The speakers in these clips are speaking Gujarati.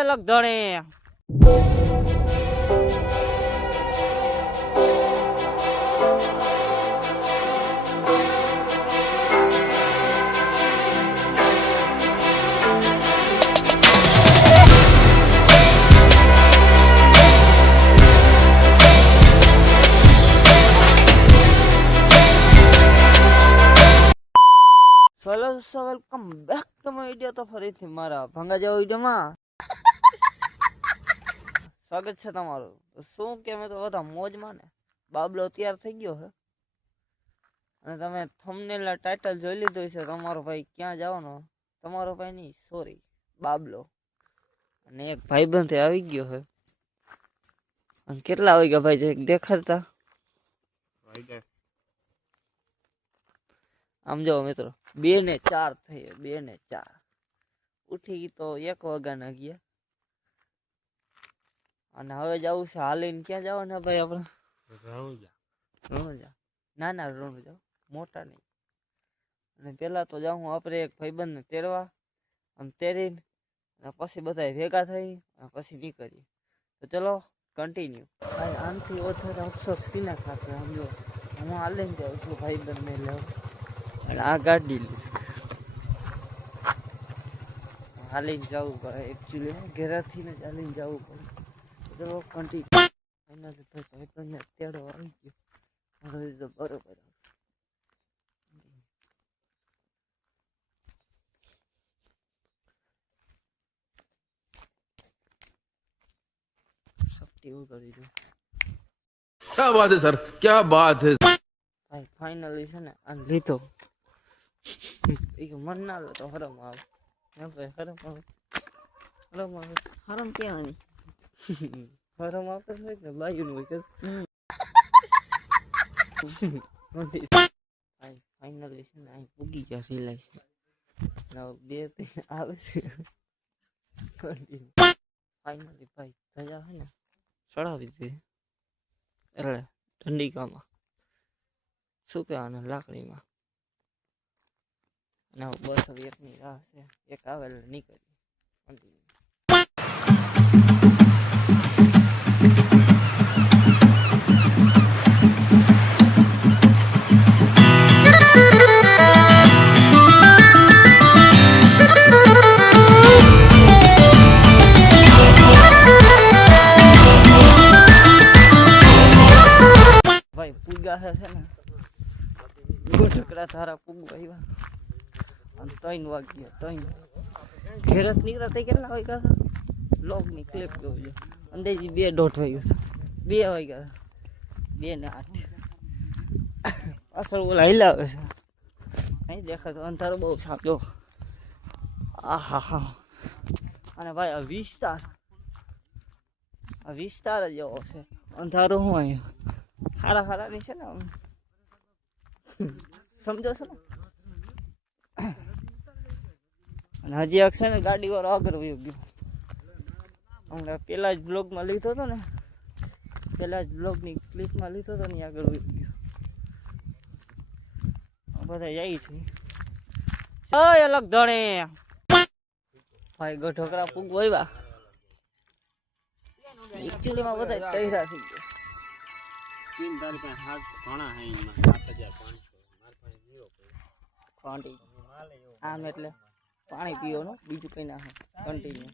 અલગ ધણે welcome back to my video. તો ફરીથી મારા ભંગા જેવા વિડિયોમાં સ્વાગત છે તમારું. તો શું કે મેં તો બધા મોજમાં ને બાબલો તૈયાર થઈ ગયો છે અને તમે થંબનેલ ટાઇટલ જોઈ લીધું છે. તમારો ભાઈ ક્યાં જવાનો? તમારો ભાઈ નહીં, સોરી, બાબલો અને એક ભાઈબંધ આવી ગયો છે. અને કેટલા આવી ગયા ભાઈ દેખાડતા? આમ જો મિત્રો 2 ને 4 થઈ, 2 ને 4 ઉઠી તો 1 વાગ્યાના ગયા. અને હવે જવું છે હાલીને. ક્યાં જવાના ભાઈ આપણે? રણુજા. નાના રણુજા, મોટા નહીં. અને પેલા તો જાઉં આપણે એક ભાઈબંધને તેડવા, અને તેડીને પછી બધા ભેગા થઈ અને પછી નીકળીએ. તો ચલો કન્ટિન્યુ. ભાઈ આનથી ઓછો અફસોસ પીના ખાતો. સમજો હું હાલીને જાઉં છું ભાઈબંધને લેવા. અને આ ગાડી લીધી હાલીને જવું પડે. એકચ્યુઅલી ઘેરાથી ને ચાલીને જવું પડે. ચલો કન્ટિન્યુ. એનાથી ભાઈબંધને તેડો આવી ગયો તો બરોબર. સપટી કરી દો. क्या बात है सर, क्या बात है ભાઈ ફાઇનલી છે ને આ લીધો. મન ના લે તો હરમ આવે. ભાઈ હરમ આવે, હરમ આવે. હરમ ક્યાં ની હરમ આવતો છે ને બાયું હોય કે ભાઈ ફાઇનલી છે ને અહીં પૂગી ગયા સિલાઈ છે. 2 આવે છે. ફાઇનલી ભાઈ ધજા છે ને ચડાવી દીધી. એટલે ઠંડીકામાં શું કહેવાના લાકડીમાં. અને બસ હવે એકની રાહ છે. એક આવે એટલે નીકળી. ભાઈ પૂગા છે ને ગોઠકડા તારા પૂગવા આવ્યા. અને 3 વાગ્યા. 3 ઘેરત નીકળ્યા થઈ. કેટલા વાગ્યા હતા? લોગની ક્લિપ જોજો. અંદાજી 2:30 વાગ્યા. 2 વાગ્યા 2 ને 8. પાછળ ઓલા હિલાવે છે. અહીં દેખાતો અંધારો બહુ સાચો. આહા હા. અને ભાઈ આ વિસ્તાર જ એવો છે. અંધારો હું અહીંયા ખાડા ની છે ને, સમજો છો ને. અને હજી એક છે ને ગાડી વાળો આગળ વયો ગયો. હમણાં પેલા જ બ્લોગમાં લીધો હતો ને, પેલા જ બ્લોગની ક્લિપમાં લીધો હતો ને, આગળ વયો ગયો. બધા જાય છે અલગ ધણે. ભાઈ ગઢોકરા પૂગ આવ્યા. એકચ્યુઅલીમાં બધા તૈયાર થઈ ગયા. 3 આમ એટલે પાણી પીવાનું, બીજું કઈ ના. કન્ટિન્યુ.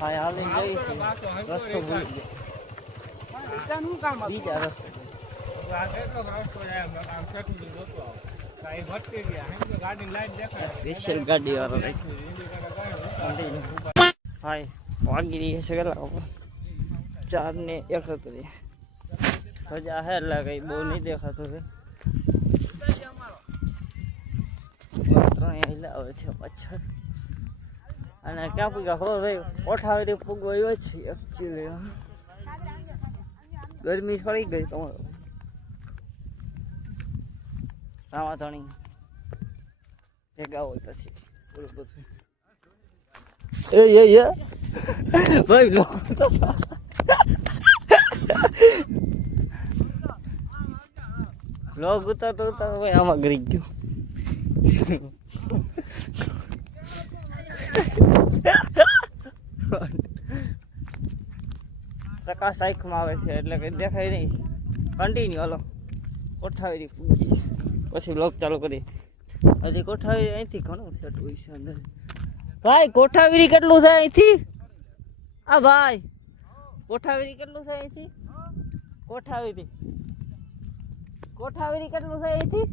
હા હાલીને જઈ છે. રસ્તો ભૂલી ગયો. બીજા રસ્તે સ્પેશિયલ ગાડી વાળો ભાઈ વાગી રહી છે કેટલા 4 ને 31. હજા હે એટલે કઈ બહુ નહીં દેખાતું છે. 3 હિલાવે છે પાછળ. અને ક્યાં પૂગા ખબર ભાઈ? ઓઠાવરી પૂગો આવ્યો છે. એકચ્યુઅલી ગરમી છોડી ગઈ તમારો. રામાધણી ભેગા હોય પછી બરોબર છે. ભાઈ લોગ ઉતારતો ભાઈ આમાં ગરી ગયો. પ્રકાશ આંખમાં આવે છે એટલે કંઈ દેખાય નહીં. કન્ટિન્યુ હાલો. કોઠાવેરી પૂજી પછી બ્લોગ ચાલુ કરી. હજી કોઠાવેરી અહીંથી ઘણું સેટ હોય છે અંદર. ભાઈ કોઠાવેરી કેટલું થાય અહીંથી? આ ભાઈ કોઠાવેરી કેટલું થાય અહીંથી? કોઠાવેરી કેટલું થાય અહીંથી?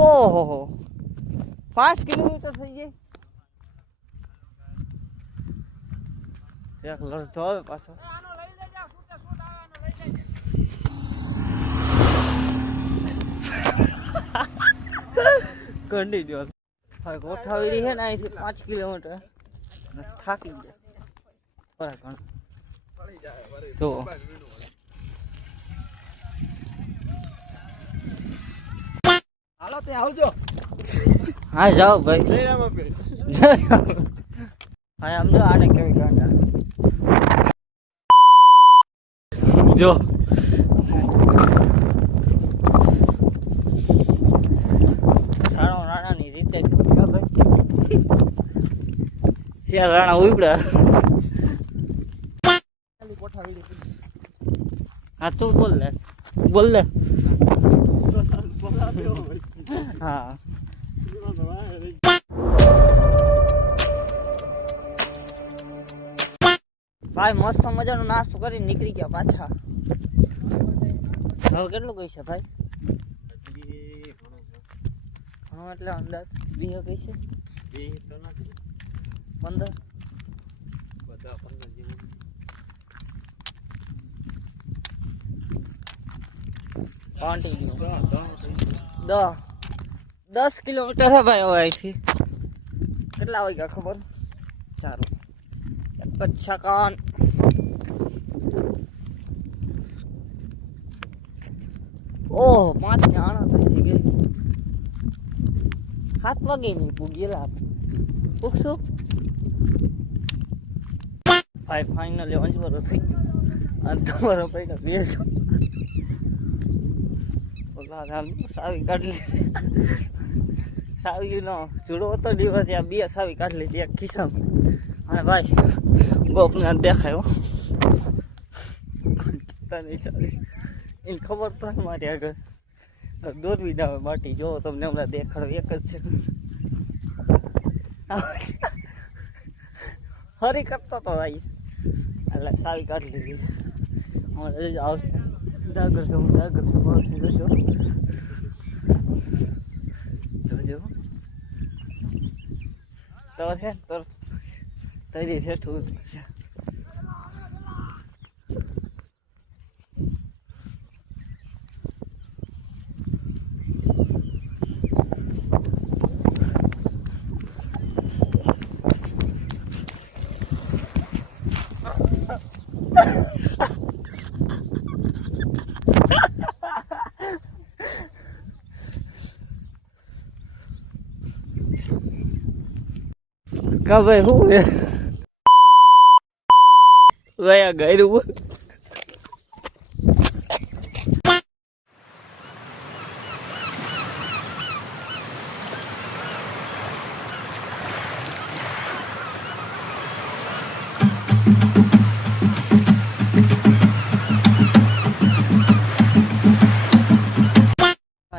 ઓહો 5 કિલોમીટર થઈ જાય. એક લડતો આવે પાછો. કન્ટિન્યુ હવે કોઠાવેરી છે ને અહીંથી 5 કિલોમીટર થાકી જાય ઘણા. તો હાલો ત્યાં આવજો. હા જાઓ ભાઈ. હા સમજો આને કેવી ગાંડા જો રાણાની રીતે શિયાળ રાણા ઉબડા. હા તું બોલ લે હા. ભાઈ મસ્ત મજાનો નાસ્તો કરી નીકળી ગયા પાછા. હવે કેટલું કઈ છે ભાઈ? ઘણું એટલે અંદાજ 20 કઈ છે? 15 10 કિલોમીટર હે ભાઈ હવે અહીંથી. કેટલા વાગ્યા ખબર? 4 એક જ સેકન્ડ. ઓહ 5 ને 8 થઈ ગઈ. 7 વાગે નહીં પૂગેલા. પૂગશું ભાઈ. ફાઇનલી 5 વર્ષ થઈ ગયું અને તમારો ભાઈ બેસો સાવી કાઢી સાવી નો ચૂડો હતો દિવસ ત્યાં 2 સાવી કાઢી લીધી એક ખિસ્સામાં. અને ભાઈ ગોપને દેખાયો એને ખબર તો મારી આગળ દોરવી ના માટી. જો તમને હમણાં દેખાડો એક જ છે. હરી કરતો તો ભાઈ એટલે સાવી કાઢી લીધી. હમણાં આવશે દાગર જોજો તો છે તો તરી છે ઠૂર છે. કા ભાઈ હું વયા ગયું.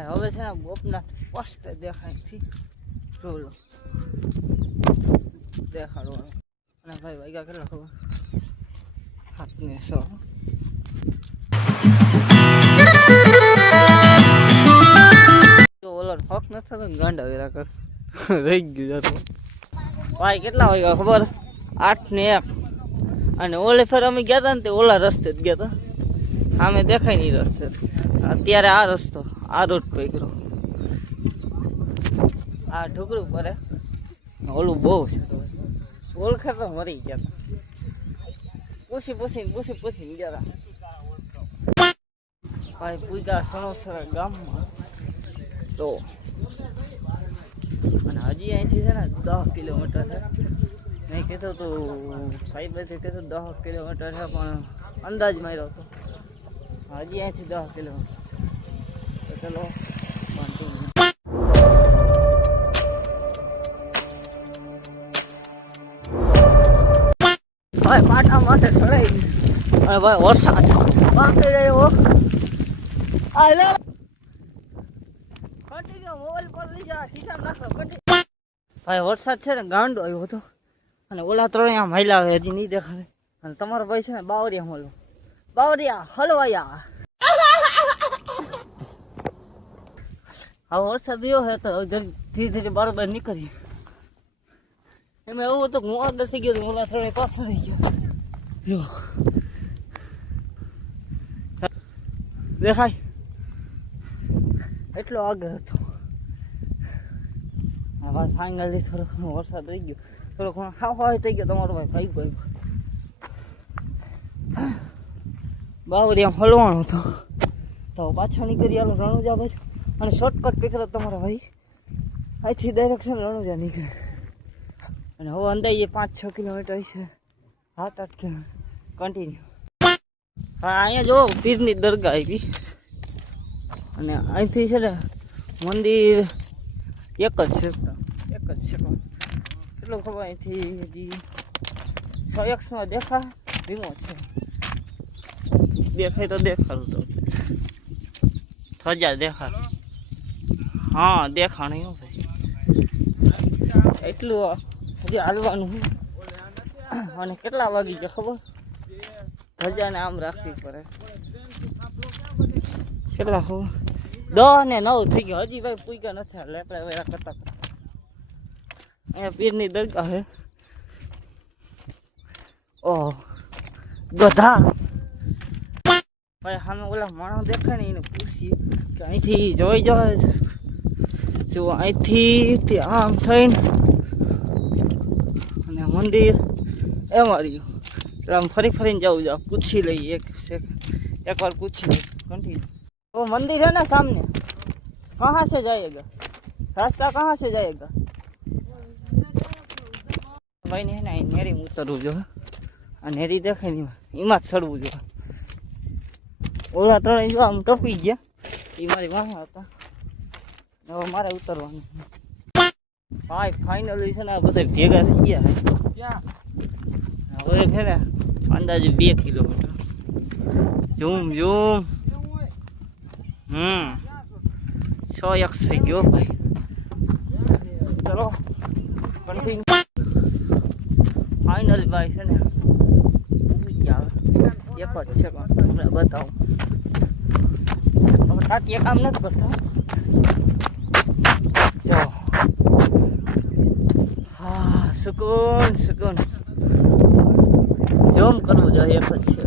હવે છે ને ગોપનાથ સ્પષ્ટ દેખાય છે. જોલો દેખાડવાનું. અને ભાઈ વાગ્યા કેટલા ખબર? 7:06. જો ઓલો હક ન થતો ગાંડા વેરા કર રહી ગયું જતો. ભાઈ કેટલા વાગ્યા ખબર? 8:01. અને ઓલે ફેર અમે ગયા હતા ને તે ઓલા રસ્તે જ ગયા હતા. આમે દેખાય નહીં રસ્તે. અત્યારે આ રસ્તો આ રોડ પકડ્યો. આ ઢોકળું પડે ઓલું બહુ છે. ઓળખે તો મરી ગયા. પૂછીને ગયા ભાઈ. પૂજા સણોસરા ગામમાં તો અને હજી અહીંથી છે ને 10 કિલોમીટર છે. મેં કીધું તું ભાઈ બધી કીધું 10 કિલોમીટર છે પણ અંદાજ માર્યો હતો હજી અહીંથી 10 કિલોમીટર તો ચલો કન્ટિન્યુ. ભાઈ પાટા માટે ચડાઈ અને ભાઈ વરસાદ બાકી રહ્યો. હાલો કન્ટિન્યુ મોબાઈલ પર લઈ જા હિસાબ નાખો કન્ટિન્યુ. ભાઈ વરસાદ છે ને ગાંડો આવ્યો હતો અને ઓલા ત્રણે આમ હાલ્યા આવે હજી નહીં દેખાડે. અને તમારો ભાઈ છે ને બાવરિયા મળો બાવરિયા હલવાયા. હવે વરસાદ રહ્યો છે તો ધીરે ધીરે બરાબર નીકળીએ. એમાં એવું હતું હું આગળ થઈ ગયો ઓલા ત્રણે પાછળ રહી ગયો. દેખાય એટલો આગળ હતો. હા ભાઈ ફાઇનલી થોડો ઘણો વરસાદ રહી ગયો. થોડો ઘણો હાવ થઈ ગયો. તમારો ભાઈ ભાઈ ભાઈ બાવરિયા હલવાનો હતો તો પાછા નીકળી આલો રણુજા બાજુ અને શોર્ટકટ પકડો તમારા ભાઈ અહીંથી ડાયરેક્શન રણુજા નીકળે. અને હવે અંદાજે 5-6 કિલોમીટર છે 7-8 કિલોમીટર કન્ટિન્યુ. હા અહીંયા જો પીરની દરગાહ આવી અને અહીંથી છે ને મંદિર એક જ છે કેટલો ખબર અહીંથી હજી 6xમાં દેખા ધીમો છે. દેખાય તો દેખાડું તો થજા દેખા. હા દેખાણ એવું ભાઈ એટલું હજી હાલવાનું. અને કેટલા વાગી ગયા ખબર? ધજાને આમ રાખવી પડે. કેટલા ખબર? 10 ને 9 થઈ ગયો. હજી ભાઈ પૂગ્યા નથી. લેપડા વેરા કરતા અહીંયા પીરની દરગાહ હે. ઓહ ગધા ભાઈ સામે ઓલા માણસ દેખાય ને એને પૂછીએ કે અહીંથી જોઈ જાય જો અહીંથી આમ થઈને અને મંદિર એમાં રહ્યું. એટલે આમ ફરી ફરીને જવું જાવ પૂછી લઈએ एक बार पूछिए कंटिन्यू. वो मंदिर है ना सामने, कहाँ से जाएगा? रास्ता कहाँ से जाएगा? भाई ने ना नेरी उतरવું જો. આ નેરી દેખાય ને એમાં જ ચડવું જો. ઓલા ત્રણે જો આમ ટપી ગયા એ મારી વાહે હતા. હવે મારે ઉતરવાનું. ભાઈ ફાઇનલી છે ને આ બધા ભેગા થઈ ગયા. ક્યાં હવે છે ને અંદાજે 2 કિલોમીટર. ઝૂમ ઝૂમ 6x થઈ ગયો ભાઈ. ચલો કન્ટિન્યુ. ફાઇનલ ભાઈ છે ને ઉભી ગયા. એક જ છે પણ તમને બતાવું. હવે ટાટીએ કામ નથી કરતા. જો હા સુકૂન સુકૂન. જોમ કરવું જોઈએ એક જ છે.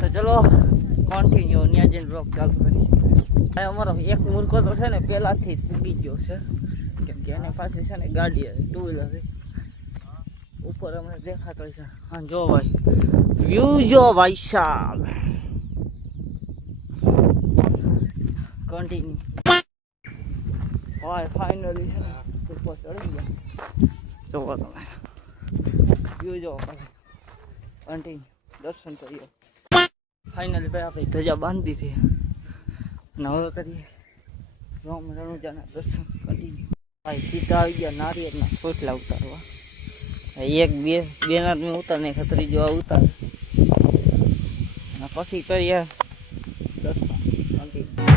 તો ચલો કન્ટિન્યુ ત્યાં જઈને બ્લોગ ચાલુ કરી. અમારો એક મૂર્ખો તો છે ને પહેલાંથી જ પૂગી ગયો છે કેમ કે એને પાસે છે ને ગાડી હતી 2 વ્હીલર ઉપર અમને દેખાતો છે. હા જો ભાઈ વ્યૂ જો ભાઈ સાહેબ. કન્ટિન્યુ ભાઈ ફાઇનલી છે ને ઉપર ચડી ગયા. જોવો તમે વ્યૂ જો ભાઈ. કન્ટિન્યુ દર્શન કરીએ. ફાઇનલી ભાઈ આપણે ધજા બાંધી હતી અને હવે કરીએ રામ રણુજાના દર્શન. કન્ટિન્યુ ભાઈ સીધા આવી ગયા નારિયેળના ચોટલા ઉતારવા. એક બે ના મેં ઉતાર નહીં ખતરી જો ઉતાર અને પછી કરીએ દર્શન. કન્ટિન્યુ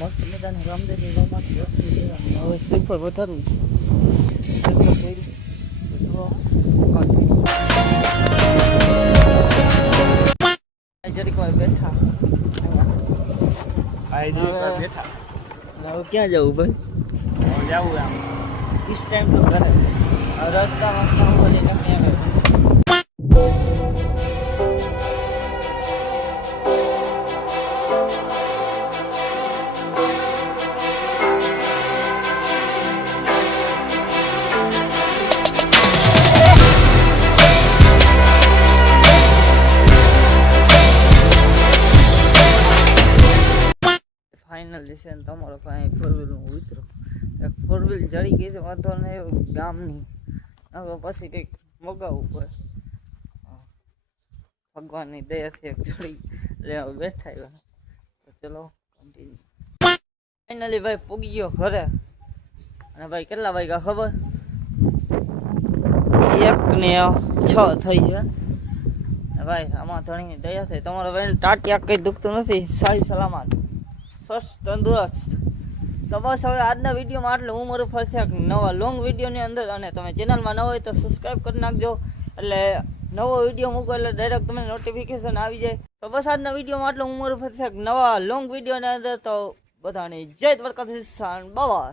મસ્ત મજાનું રામદેવની રોમાં હવે સ્લીપર વધારવું છે. જરીક વાર બેઠા બેઠા. હવે ક્યાં જવું ભાઈ? જવું આમ ઇસ ટાઈમ તો ઘરે રસ્તામાં બધી નક્કી. છે ને તમારો કાંઈ ફોર વ્હીલ હું ઉતરો એક ફોર વ્હીલ જડી ગઈ છે વાંધો ને ગામની હવે પછી કંઈક મગાવવું પડે ભગવાનની દયાથી એક જડી લેવા બેઠા આવ્યા તો ચલો કન્ટિન્યુ ફાઇનલી ભાઈ પૂગી ગયો ઘરે અને ભાઈ કેટલા વાગ્યા ખબર 1:06 થઈ છે ભાઈ આમાં ધણીની દયા થઈ તમારો ભાઈ ટાટિયા કંઈ દુખતું નથી સારી સલામત સ્વસ્થ તંદુરસ્ત તો બસ હવે આજના વિડીયોમાં આટલું હું મારું ફરશે એક નવા લોંગ વિડીયોની અંદર અને તમે ચેનલમાં ન હોય તો સબસ્ક્રાઈબ કરી નાખજો એટલે નવો વિડીયો મૂકો એટલે ડાયરેક્ટ તમને નોટિફિકેશન આવી જાય તો બસ આજના વિડીયોમાં આટલું હું મારું ફરશે એક નવા લોંગ વિડીયોની અંદર તો બધાને જય દ્વારકાધીશ બાબા